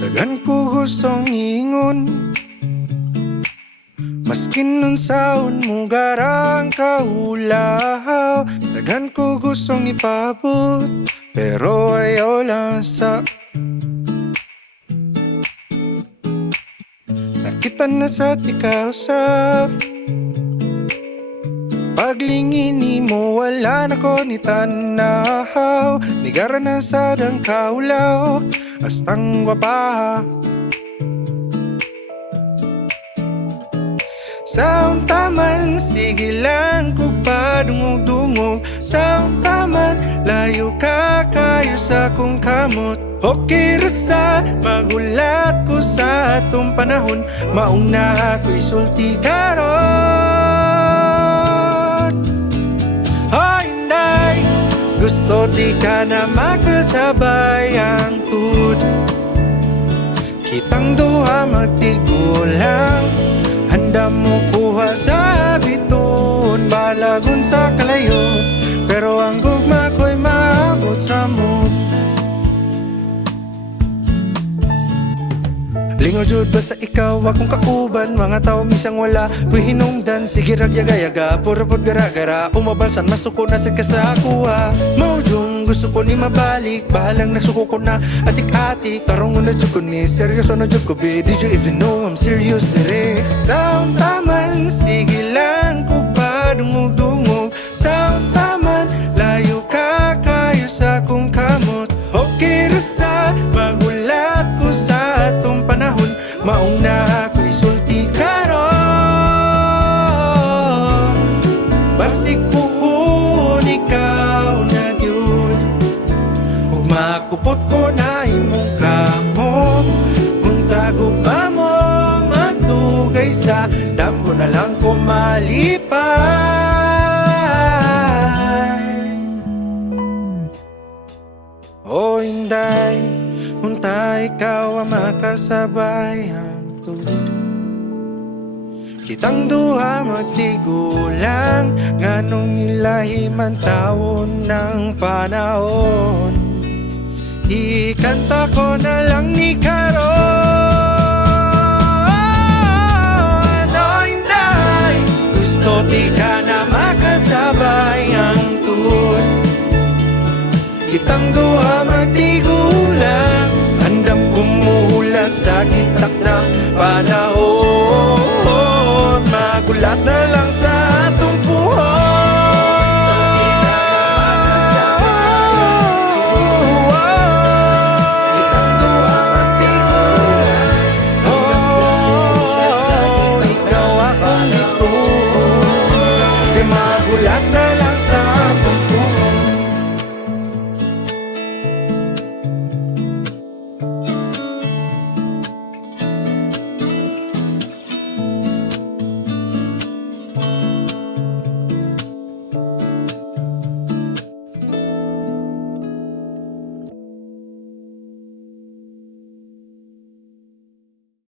Daghan ko gustong ingon, maskin nun saon mo garang kaulaw. Daghan ko gustong ipabot, pero ayaw lang sa. Nakita na sa tikausap, paglingin mo wala na ko ni tanahaw. Nigara na sa dang kaulaw, astang gwapa. Saon taman, sige lang ko pa dungog-dungog. Saon taman, layo ka kayo sa kong kamot. Okay rasa, magulat ko sa atong panahon. Mauna ako'y sulti karon. Oh inday, gusto di ka na makasabay ang tud. Kitang duha magtigulang, handa mo kuha sa biton, balagon sa kalayo, pero ang gugma ko'y maabot sa mood. Lingaw jud ba sa ikaw akong kauban, mga tao misang wala ko'y hinungdan. Sige ragyaga-yaga, purapod gara-gara, umabalsan masuko na sa kasakuha. Maujong gusto ko ni mabalik, bahalang nasuko ko na atik-atik. Tarong na jud ko ni, seryoso na jud ko be. Did you even know I'm serious dire? Saon taman, sige lang ko pa dungog-dungog. Saon taman, layo ka kayo sa kong kamot. Okay rasa, magulat ko sa atong panahon. Mauna ako'y sulti karon. Basig puhon ikaw na yun, ug makupot ko na imong kamo. Kung tago pa mo magtugay sa damo na lang ko malipay. O inday, unta ikaw ang makasabay ang tulog. Kitang duha magtigulang, nganong ilahi man taon ng panahon. Ikanta ko na lang ni karon. O inday, gusto di ka na makasabay ang tulog. Kitang duha magtigulang, handang kumulat sa gitak ng panahon. Magulat na lang sa atong puhon. Kitang duha magtigulang, ikaw akong bituon. Kay magulat na lang sa